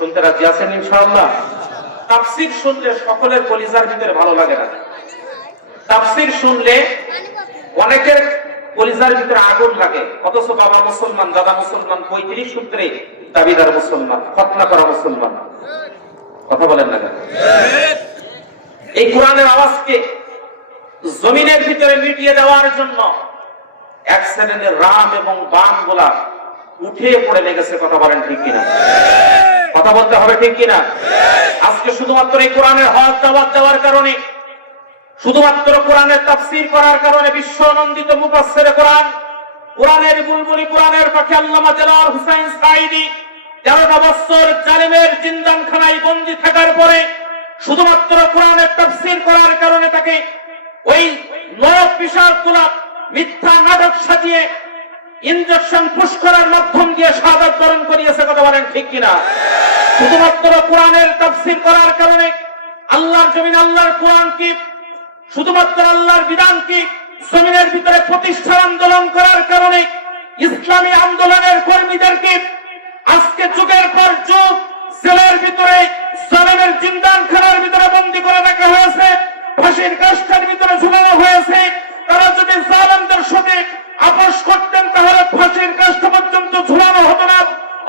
শুনতে রাজি আছেন ইনশাআল্লাহ? তাফসির শুনলে সকলের কলিজার ভিতরে ভালো লাগে না। তাফসির শুনলে অনেকের কলিজার ভিতরে আগুন লাগে। অথচ বাবা মুসলমান, দাদা মুসলমান পঁয়ত্রিশ সূত্রে দাবিদার মুসলমান, খতনা করা মুসলমান। কথা বলেন না কেন? এই কোরআনের আওয়াজকে জমিনের ভিতরে মিটিয়ে দেওয়ার জন্য এক শ্রেণির রাম এবং বামগুলা উঠে পড়ে লেগেছে কথা বলেন ঠিক কিনা? কথা বলতে হবে ঠিক কিনা? আজকে শুধুমাত্র এই কোরআনের হক দাওয়াত দেওয়ার কারণে, শুধুমাত্র কোরআনের তাফসীর করার কারণে বিশ্ব আনন্দিত মুফাসসির কোরআন, কোরআনের বুলবুলি, কোরআনের পাখি আল্লামা জালাল হুসাইন সাইদি তেরোটা বছর জালিমের জিন্দানখানায় বন্দী থাকার পরে শুধুমাত্র কোরআনের তাফসীর করার কারণে তাকে ওই নরক বিশাল গোলাপ মিথ্যা নাটক সাজিয়ে ইঞ্জেকশন পুশ করার মাধ্যম দিয়ে শাহাদাত বরণ করিয়েছে কথা বলেন ঠিক কিনা? শুধুমাত্র কোরআনের তাফসীর করার কারণে আল্লাহর জমিন, আল্লাহর কোরআন কি? শুধুমাত্র আল্লাহর বিধান কি? জমিনের ভিতরে প্রতিষ্ঠার আন্দোলন করার কারণে ইসলামী আন্দোলনের কর্মীদেরকে আজকে যুগের পর যুগ জেলের ভিতরে, জলের জিন্দান খানার ভিতরে বন্দী করে রাখা হয়েছে, ফাঁসির কাষ্ঠের ভিতরে ঝুলানো হয়েছে। তারা যদি জালেমদের সাথে আপোষ করতেন তাহলে ফাঁসির কাষ্ঠ পর্যন্ত ঝুলানো হতো না।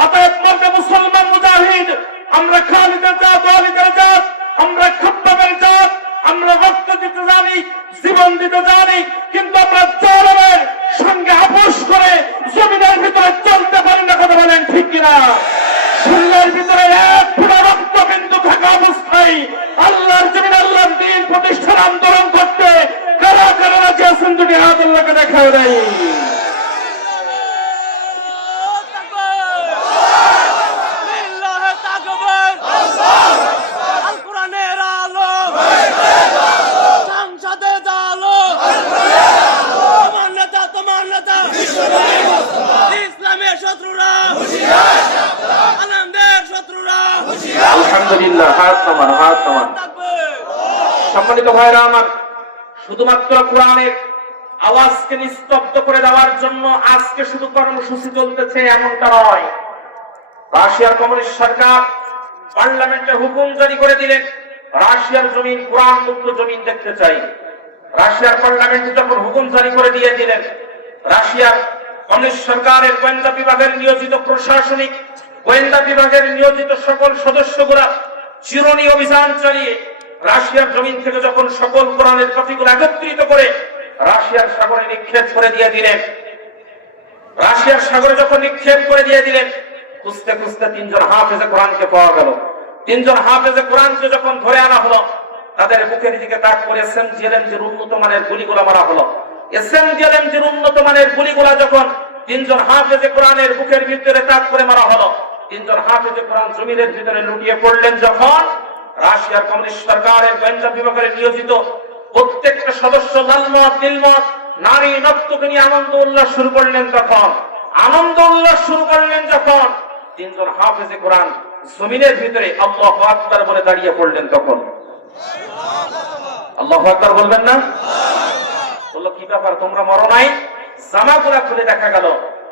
অতএব মধ্যে মুসলমান মুজাহিদ, আমরা খালিদের জাত, ওয়ালিদের জাত, আমরা খাব্বাবের জাত, আমরা রক্ত দিতে জানি, জীবন দিতে জানি, কিন্তু আমরা জালেমের সঙ্গে আপোষ করে জমিনের ভিতরে চলতে পারি না, কথা বলেন ঠিক কিনা? শরীরের ভিতরে এক ফোঁটা রক্ত বিন্দু থাকা অবস্থায় আল্লাহর জমিন আল্লাহর দিন প্রতিষ্ঠার আন্দোলন করতে কারা কারা রাজি আছেন দুটি হাত আল্লাহকে দেখাও দেয় কোরআনের আলো সংসদে আলো তোমার নেতা তোমার নেতা ইসলামের শত্রুরা আনন্দের শত্রুরা আলহামদুলিল্লাহ হাত নামান হাত নামান থাকবে সম্মানিত ভাইরা আমার, শুধুমাত্র কোরআনের আওয়াজকে নিস্তব্ধ করে দেওয়ার জন্য আজকে শুধু কর্মসূচি চলতেছে এমনটা নয়। রাশিয়ার কমিউনিস্ট সরকার পার্লামেন্টে হুকুম জারি করে দিলেন, রাশিয়ার জমিন, কোরআন মুক্ত জমিন দেখতে চাই। রাশিয়ার পার্লামেন্টে যখন হুকুম জারি করে দিয়ে দিলেন, রাশিয়ার কমিউনিস্ট সরকারের গোয়েন্দা বিভাগের নিয়োজিত প্রশাসনিক, গোয়েন্দা বিভাগের নিয়োজিত সকল সদস্যগুলা চিরনি অভিযান চালিয়ে রাশিয়ার জমিন থেকে যখন সকল কোরআনের কপিগুলো একত্রিত করে রাশিয়ার সাগরে নিক্ষেপ করে দিয়ে দিলেন, রাশিয়ার সাগরে যখন নিক্ষেপ করে দিয়ে দিলেন, খুঁজতে খুঁজতে তিনজন হাফেজে কোরআনকে পাওয়া গেল। তিনজন হাফেজে কোরআনকে যখন ধরে আনা হলো, তাদের বুকের দিকে তাক করে এস এম জিএলএমজির উন্নত মানের গুলিগুলা মারা হলো। এস এম জিএলএমজির উন্নত মানের গুলিগুলা যখন তিনজন হাফেজে কোরআনের বুকের ভিতরে তাক করে মারা হলো, তিনজন হাফেজে কোরআন জমিনের ভিতরে লুটিয়ে পড়লেন যখন রাশিয়ার কমিউনিস্ট সরকারের গোয়েন্দা বিভাগের নিয়োজিত প্রত্যেকটা সদস্য লালমত নীলমত নারী নক্তকে নিয়ে আনন্দ উল্লাস শুরু করলেন তখন। আনন্দ উল্লাস শুরু করলেন যখন। তিনজন হাফেজে কোরআন জমিনের ভিতরে আল্লাহ আকবার বলে দাঁড়িয়ে পড়লেন তখন। আল্লাহ আকবার বলবেন না? বলল, কি ব্যাপার, তোমরা মরো নাই? জামাগুলা খুলে দেখা গেল।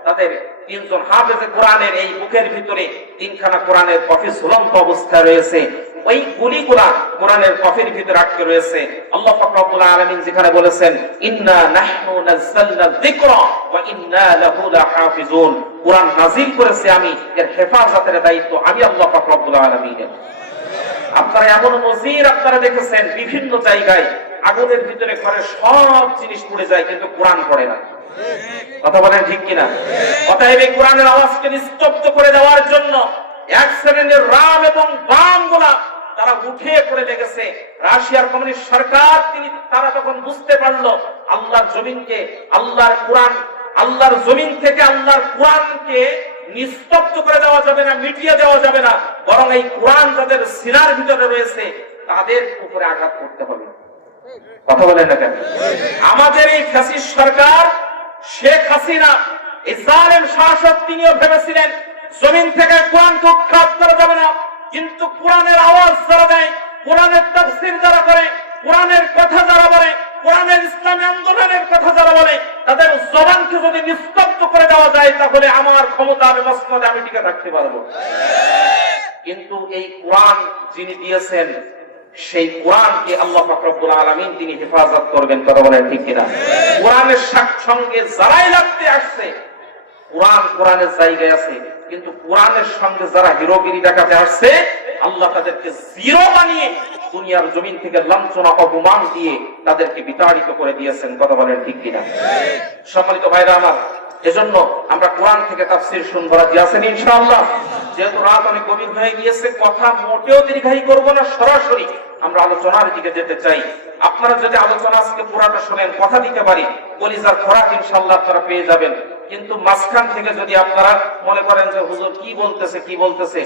তাদের তিনজন হাফেজে কোরআনের এই বুকের ভিতরে তিনখানা কোরআনের কফি ঝুলন্ত অবস্থায় রয়েছে। ওই গুলিগুলা কোরআনের কফির ভিতরে আটকে রয়েছে। আল্লাহ ফাকরাবুল আলামিন যেখানে বলেছেন, ইন্না নাহনু নাযালনা যিকরা ওয়া ইন্না লাহু লাহাফিজুন। কোরআন নাযিল করেছে আমি, এর হেফাজতের দায়িত্ব আমি আল্লাহ ফাকরাবুল আলামিনের। আপনারা এমন নজির আপনারা দেখেছেন, বিভিন্ন জায়গায় আগুনের ভিতরে ঘরে সব জিনিস পড়ে যায়, কিন্তু কোরআন পড়ে না। কথা বলেন ঠিক কিনা? অতএব এই কোরআনের আওয়াজকে নিস্তব্ধ করে দেওয়ার জন্য এক শ্রেণির রাম এবং বাম গোলা তারা উঠে পড়ে লেগেছে। রাশিয়ার কমিউনিস্ট সরকার, তিনি তারা তখন বুঝতে পারল, আল্লাহর জমিনকে, আল্লাহর কোরআন, আল্লাহর জমিন থেকে আল্লাহর কোরআনকে নিস্তব্ধ করে দেওয়া যাবে না, মিটিয়ে দেওয়া যাবে না। বরং এই কোরআন যাদের সিনার ভিতরে রয়েছে, তাদের উপরে আঘাত করতে হবে। কথা বলেন না কেন? আমাদের এই ফ্যাসিস্ট সরকার শেখ হাসিনা জালেম শাসক তিনিও ভেবেছিলেন, জমিন থেকে কোরআনকে উৎখাত করা যাবে না, কিন্তু কোরআনের আওয়াজ যারা দেয়, কোরআনের তাফসির যারা করে, কোরআনের কথা যারা বলে, কোরআনের ইসলামী আন্দোলনের কথা যারা বলে, তাদের জবানকে যদি নিস্তব্ধ করে দেওয়া যায়, তাহলে আমার ক্ষমতার মসনদে আমি টিকে থাকতে পারব। কিন্তু এই কোরআন যিনি দিয়েছেন সেই কোরআনকে আল্লাহ ফাকরুল আলমিন তিনি হেফাজত করবেন, কথা বলেন ঠিক কিনা? কোরআনের সঙ্গে যারাই লাগতে আসছে, কোরআন কোরআনের জায়গায় আছে, কিন্তু কোরআনের সঙ্গে যারা হিরোগিরি দেখাতে আসছে, আল্লাহ তাদেরকে জিরো বানিয়ে দুনিয়ার জমিন থেকে লাঞ্ছনা, অপমান দিয়ে তাদেরকে বিতাড়িত করে দিয়েছেন, কথা বলেন ঠিক কিনা? সম্মানিত ভাইরা আমার এজন্য আমরা কোরআন থেকে তাফসির শুনব, রাজি আছেন ইনশাআল্লাহ? যেহেতু রাত অনেক গভীর হয়ে গিয়েছে, কথা মোটেও দীর্ঘায়ী করব না, সরাসরি আমরা আলোচনার দিকে যেতে চাই। আপনারা যদি আলোচনা আজকে পুরাটা শোনেন, কথা দিতে পারি, কলিজার খোরাক ইনশাআল্লাহ আপনারা পেয়ে যাবেন। কিন্তু মাঝখান থেকে যদি আপনারা মনে করেন যে হুজুর কি বলতেছে কি বলতেছে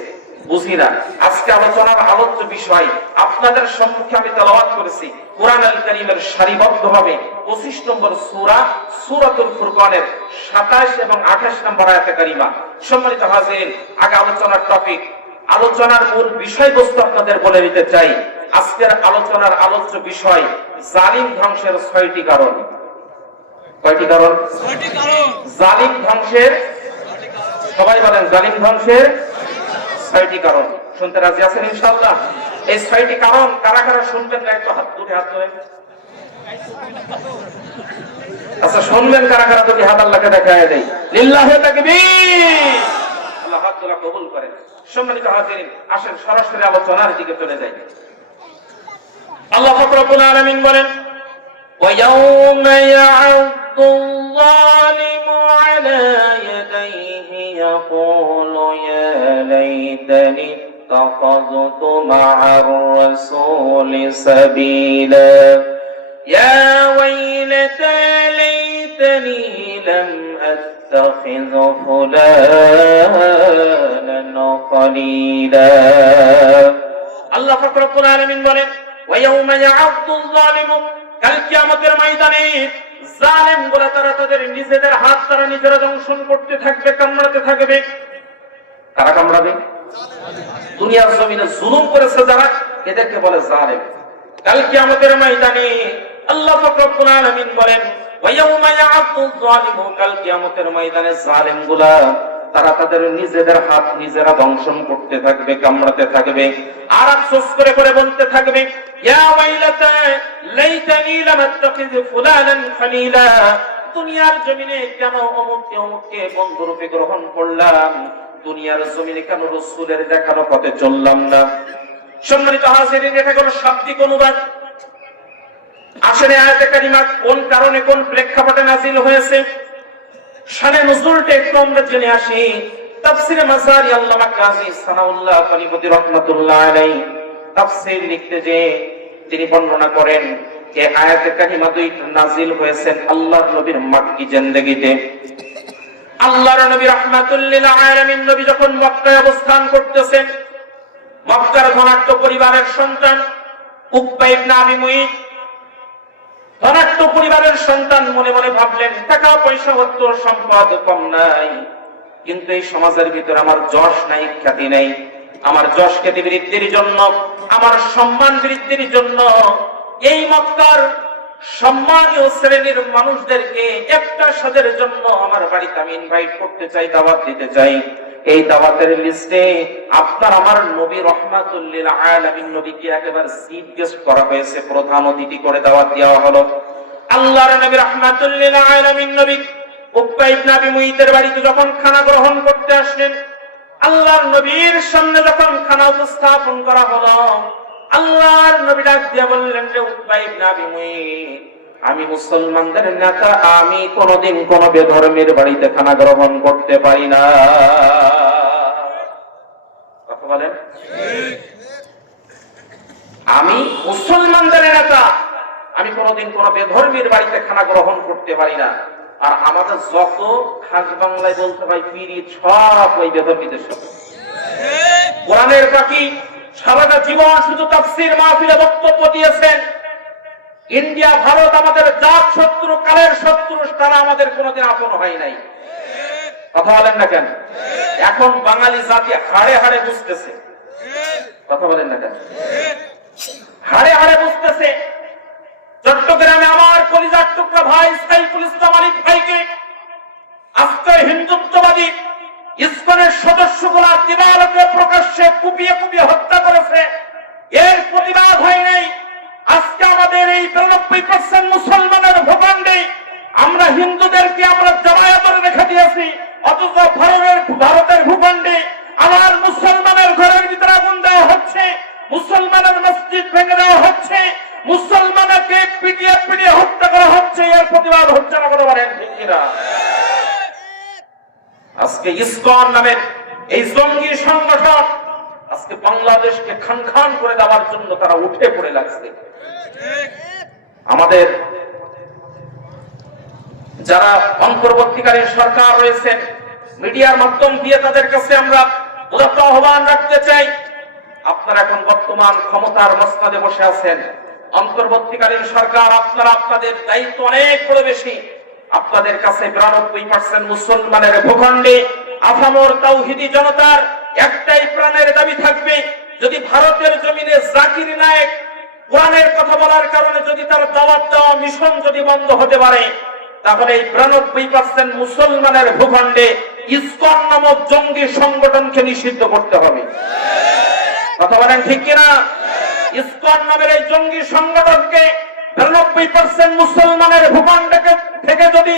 বুঝি না। আজকে আলোচনার আলোচ্য বিষয় আপনাদের সম্মুখে আমি তেলাওয়াত করেছি কোরআন আল করিমের সারিবদ্ধভাবে পঁচিশ নম্বর সূরা সূরাতুল ফুরকানের সাতাশ এবং আঠাশ নম্বর আয়াতে কারিমা। সম্মানিত হাজির আগে আলোচনার টপিক আলোচনার মূল বিষয়বস্তু আপনাদের বলে দিতে চাই। আজকের আলোচনার আলোচ্য বিষয় জালিম ধ্বংসের ছয়টি কারণ। কয়টি কারণ। জালিম ধ্বংসের সবাই বলেন জালিম ধ্বংসের ছয়টি কারণ শুনতে রাজি আছেন ইনশাআল্লাহ এই ছয়টি কারণ কারা কারা শুনবেন না একটু হাত দুটি হাত ধরে আচ্ছা শুনবেন কারা কারা দুটি হাত আল্লাহকে দেখায় দেয় লিল্লাহে তাকবীর আল্লাহ হাত তোলা কবুল করেন সম্মানিত হাজিরিন আসেন সরাসরি আলোচনার দিকে চলে যাই আল্লাহ ফাকরুল আলামিন বলেন ويوم يعض الظالم على يديه يقول يا ليتني اتخذت مع الرسول سبيلا يا ويلتى ليتني لم أتخذ فلانا خليلا আল্লাহ ফাকরুল আলামিন বলেন ওয়ায়াউমা ইয়া'আদুল যালিমু কাল কিয়ামতের ময়দানে জালেম বলে তারা তাদের নিজেদের হাত তারা নিজেরা দংশন করতে থাকবে কামড়াতে থাকবে কারা কামড়াবে? দুনিয়ার জমিনে জুলুম করেছে যারা, এদেরকে বলে জালেম। কাল কিয়ামতের ময়দানে আল্লাহ ফাকরুল আলামিন বলেন তারা তাদের নিজেদের হাত নিজেরা দংশন করতে থাকবে, কামড়াতে থাকবে, আর আফসোস করে করে বলতে থাকবে দুনিয়ার জমিনে কেন অমুককে অমুককে বন্ধু রূপে গ্রহণ করলাম? দুনিয়ার জমিনে কেন রসুলের দেখানো পথে চললাম না? সম্মানিত হাজিরিন, এটা কোনো শাব্দিক অনুবাদ? আসলে কোন কারণে কোন প্রেক্ষাপটে নাজিল হয়েছে? যে তিনি বর্ণনা করেন দুই নাজিল নবীর মাক্কি জিন্দেগিতে। আল্লাহর নবী রাহমাতুল্লিল নবী যখন মক্কায় অবস্থান করতেছেন মক্কার পরিবারের সন্তান পরিবারের সন্তান মনে মনে ভাবলেন, টাকা পয়সা সম্পদ কম নাই। কিন্তু এই সমাজের ভিতরে আমার যশ নাই, খ্যাতি নাই। আমার যশ খ্যাতি বৃদ্ধির জন্য, আমার সম্মান বৃদ্ধির জন্য এই মক্কার সম্মানীয় শ্রেণির মানুষদেরকে একটা সাদের জন্য আমার বাড়িতে আমি ইনভাইট করতে চাই, দাওয়াত দিতে চাই। এই দাওয়াতের লিস্টে আপনার আমার নবী রহমাতুল্লিল আলামিন নবীকে একেবারে চিফ গেস্ট করা হয়েছে, প্রধান অতিথি করে দাওয়াত দেওয়া হলো। আল্লাহর নবী রহমাতুল্লিল আলামিন নবী উকবা ইবনে আবি মুঈতের বাড়িতে যখন খানা গ্রহণ করতে আসলেন, আল্লাহর নবীর সামনে যখন খানা উপস্থাপন করা হলো আল্লাহর নবী ডাক দিয়ে বললেন যে উকবা ইবনে আবি মুঈত আমি মুসলমানদের নেতা, আমি কোনোদিন কোন বেধর্মের বাড়িতে খানা গ্রহণ করতে পারি না। কথা বলেন? আমি মুসলমানদের নেতা, আমি কোনোদিন কোন বেধর্মীর বাড়িতে খানা গ্রহণ করতে পারি না। আর আমাদের যত খাস বাংলায় বলতে হয় পিড়ি সব ওই বেধর্মীদের সাথে। কোরআনের পাখি সারাটা জীবন শুধু তাফসির মাহফিলে বক্তব্য দিয়েছেন। ইন্ডিয়া, ভারত আমাদের জাত শত্রু, কালের শত্রু, তারা আমাদের কোনোদিন আপন হয় নাই। কথা বলেন না কেন? এখন বাঙালি জাতি হাড়ে হাড়ে বুঝতেছে। কথা বলেন না কেন? হাড়ে হাড়ে বুঝতেছে। চট্টগ্রামে আমার কলিজার টুকরা ভাই সাইফুল ইসলাম আলী ভাইকে সদস্যগুলা দিবালকে প্রকাশ্যে কুপিয়ে কুপিয়ে হত্যা করেছে। এর প্রতিবাদ হয় নাই। আজকে আমাদের এই বিরানব্বই পার্সেন্ট মুসলমানের ভূখণ্ডে আমরা হিন্দুদেরকে আমরা জমায়তরে রেখে দিয়েছি। অথচ ভারতের ভারতের ভূখণ্ডে আমার মুসলমানের ঘরের ভিতরে আগুন দেওয়া হচ্ছে, মুসলমানের মসজিদ ভেঙে দেওয়া হচ্ছে মুসলমানকে পিটিয়ে পিটিয়ে হত্যা করা হচ্ছে, এর প্রতিবাদ হচ্ছে না কোনো পারেন আজকে ইসকন নামের এই জঙ্গি সংগঠন আজকে বাংলাদেশকে খান খান করে দেওয়ার জন্য তারা উঠে পড়ে লাগছে। আমাদের যারা অন্তর্বর্তীকালীন সরকার রয়েছেন মিডিয়ার মাধ্যম দিয়ে তাদের কাছে আমরা আহ্বান রাখতে চাই। আপনারা এখন বর্তমান ক্ষমতার মসনাদে বসে আছেন। অন্তর্বর্তীকালীন সরকার আপনারা আপনাদের দায়িত্ব অনেক বড় বেশি। আপনাদের কাছে বিরানব্বই পার্সেন্ট মুসলমানের ভূখণ্ডে আফামর তাওহিদি জনতার একটাই প্রাণের দাবি থাকবে, যদি ভারতের জমিনে জাকির নায়েক কোরআনের কথা বলার কারণে যদি তার দাওয়াত দেওয়া মিশন যদি বন্ধ হতে পারে, তাহলে এই বিরানব্বই পার্সেন্ট মুসলমানের ভূখণ্ডে ইসকন নামক জঙ্গি সংগঠনকে নিষিদ্ধ করতে হবে। কথা বলেন ঠিক কিনা? ইসকন নামের এই জঙ্গি সংগঠনকে বিরানব্বই পার্সেন্ট মুসলমানের ভূখণ্ডকে থেকে যদি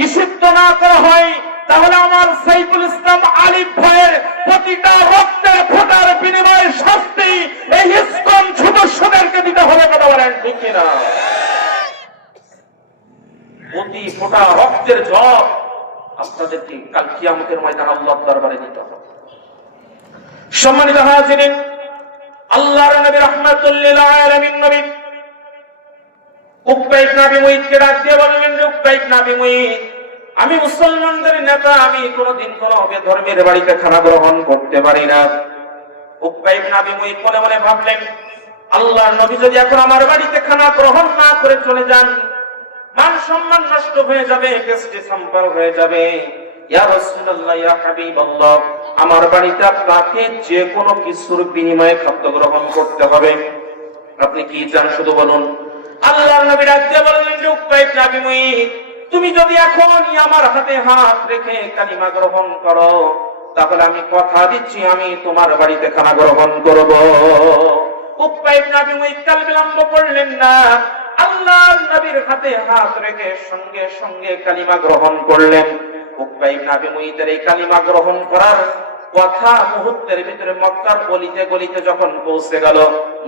নিষিদ্ধ না করা হয় তাহলে আমার সাইফুল ইসলাম আলিফ ভাইয়ের প্রতিটা রক্তের ফোটার বিনিময়ে শাস্তি এই ইসকন সদস্যদেরকে দিতে হবে কথা বলেন, ঠিক কিনা? প্রতি ফোটা রক্তের জল আপনাদেরকে কাল কিয়ামতের ময়দান আল্লাহ দরবারে দিতে হবে। সম্মানিত হাজিরিন, আল্লাহর নবী রাহমাতুল্লিল আলামিন নবী উকবা ইবনে আবি মুঈদকে ডাক দিয়ে বললেন উকবা ইবনে আবি মুঈদ আমি মুসলমানদের নেতা, আমি কোনোদিন কোন ধর্মের বাড়িতে খানা গ্রহণ করতে পারি না। আমার বাড়িতে আপনাকে যে কোনো কিছুর বিনিময়ে খাদ্য গ্রহণ করতে হবে। আপনি কি চান শুধু বলুন? আল্লাহর নবী রাজ্যে বললেন তুমি যদি এখনই আমার হাতে হাত রেখে কালিমা গ্রহণ করো, তাহলে আমি কথা দিচ্ছি, আমি তোমার বাড়িতে খানা গ্রহণ করব। বিলম্ব করলেন না। আল্লাহর নবীর হাতে হাত রেখে সঙ্গে সঙ্গে কালিমা গ্রহণ করলেন। আবি এই কালিমা গ্রহণ করার কথা মুহূর্তের ভিতরে মক্কার গলিতে গলিতে যখন পৌঁছে গেল,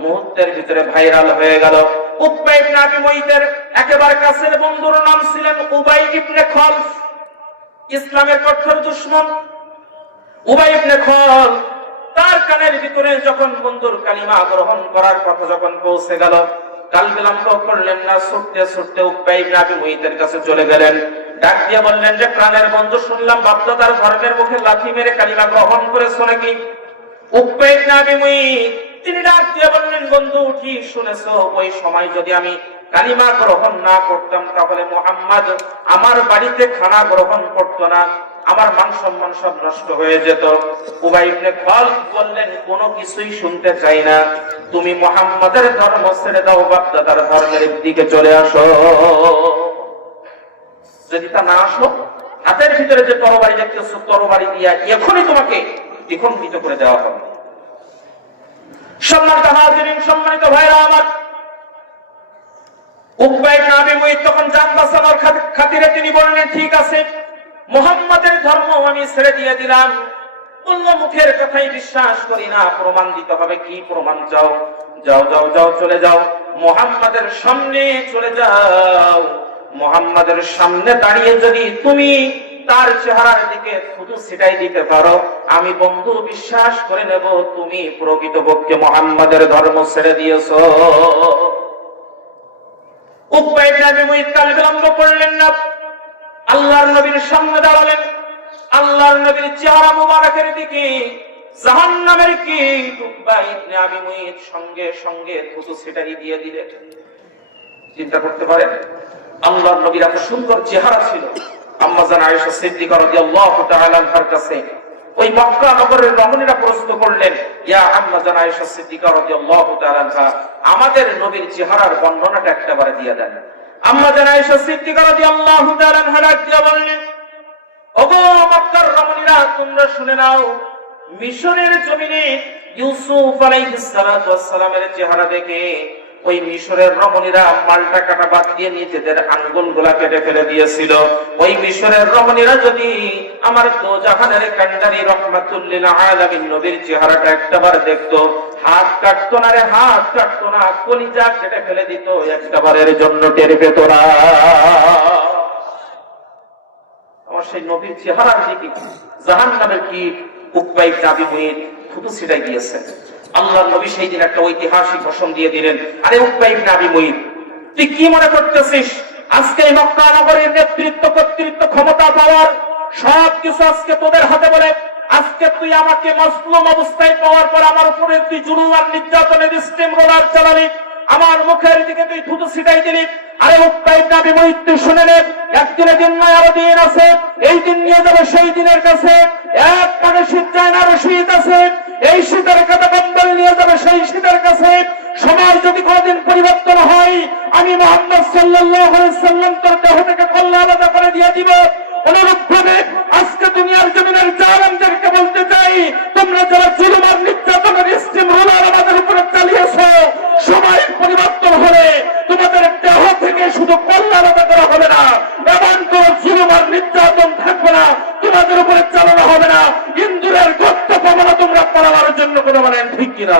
মুহূর্তের ভিতরে ভাইরাল হয়ে গেল। তার পৌঁছে গেল, কাল বিলম্ব করলেন না, ছুটতে ছুটতে উকবা কাছে চলে গেলেন। ডাক দিয়ে বললেন, যে প্রাণের বন্ধু, শুনলাম বাপদাদার ধর্মের মুখে লাথি মেরে কালিমা গ্রহণ করেছ নাকি? উকবা ইবনে তিনি ডাক দিয়ে বললেন, বন্ধু ঠিক শুনেছো? ওই সময় যদি আমি কালিমা গ্রহণ না করতাম, তাহলে মোহাম্মদ আমার বাড়িতে খানা গ্রহণ করতো না। আমার মান সম্মান সব নষ্ট হয়ে যেত। উবাই ইবনে খালদ বললেন, কোনো কিছুই শুনতে চাই না। তুমি মোহাম্মদের ধর্ম ছেড়ে দাও, বাপদাদার ধর্মের দিকে চলে আসো। যদি তা না আসো, হাতের ভিতরে যে তরবারি দেখতেছো, তরবারি দিয়া এখনই তোমাকে দ্বিখণ্ডিত করে দেওয়া হবে। সম্মানিত হাজিরিন, সম্মানিত ভাইরা আমার। নাবি মুঈদ তখন খাতিরে তিনি বললেন, ঠিক আছে, মোহাম্মদের ধর্ম আমি ছেড়ে দিয়ে দিলাম। অন্য মুখের কথাই বিশ্বাস করি না হবে। কি প্রমাণ চাও? যাও যাও যাও, চলে যাও। মোহাম্মদের সামনে চলে যাও। মোহাম্মদের সামনে দাঁড়িয়ে যদি তুমি তার চেহারার দিকে শুধু সেটাই দিতে পারো। আমি বন্ধু, বিশ্বাস করে নেব, তুমি প্রকৃতপক্ষে মোহাম্মদের ধর্ম ছেড়ে দিয়েছ। চিন্তা করতে পারেন, আল্লাহর নবীর এত সুন্দর চেহারা ছিল। আমাদের নবীর চেহারার বর্ণনাটা একটাবারে দিয়ে দেন। রমণীরা, তোমরা শুনে নাও জমিনে ইউসুফ আলাইহিস সালাতু ওয়াস সালামের চেহারা দেখে ওই মিশরের রমণীরা মালটা কাটা বাদ দিয়ে নিজেদের আঙ্গুলগুলা কেটে ফেলে দিয়েছিল। ওই মিশরের রমণীরা যদি আমার তো জাহানের কান্ডারি রহমাতুল্লিল আলামিন নবীর চেহারাটা একটাবার দেখতো, হাত কাটতো না রে, হাত কাটতো না, কলিজা কেটে ফেলে দিত একটাবারের জন্য টের পেত পর সেই নবীর চেহারার দিকে জাহান নামের কি উকবাই দাবি হয়ে থুতু ছিটাই দিয়েছেন আল্লাহ নবী সেই দিন একটা ঐতিহাসিক ভাষণ দিয়ে দিলেন, আরে উকবাই নাবি মহিত তুই কি মনে করতেছিস? আজকে মক্কা নগরীর নেতৃত্ব, কর্তৃত্ব, ক্ষমতা পাওয়ার সব কিছু আজকে তোদের হাতে বলে, আজকে তুই আমাকে মজলুম অবস্থায় পাওয়ার পর আমার উপরে তুই জুলুম আর নির্যাতনের স্টিম রোলার চালালি, আমার মুখের দিকে তুই থুতু ছিটাই দিলি। আরে উত্তাই নাবি মৃত্যু শুনে নে, একদিনে দিন নয়, আরও দিন আছে, এই দিন নিয়ে যাবে সেই দিনের কাছে, এক কানে শীত যায় না আরও শীত আছে এই শীতের কাছে কম্বল নিয়ে যাবে সেই শীতের কাছে। সমাজ যদি কোনদিন পরিবর্তন হয়, আমি মোহাম্মদ সাল্লাম তোর দেহ থেকে কল্লা আলাদা করে দিয়ে দিব। শুধু কল্লা আলাদা করা হবে না নির্যাতন থাকবে না, তোমাদের উপরে চালানো হবে না। ইন্দুরের গর্ত কথা বলেন মানে ঠিক কিনা?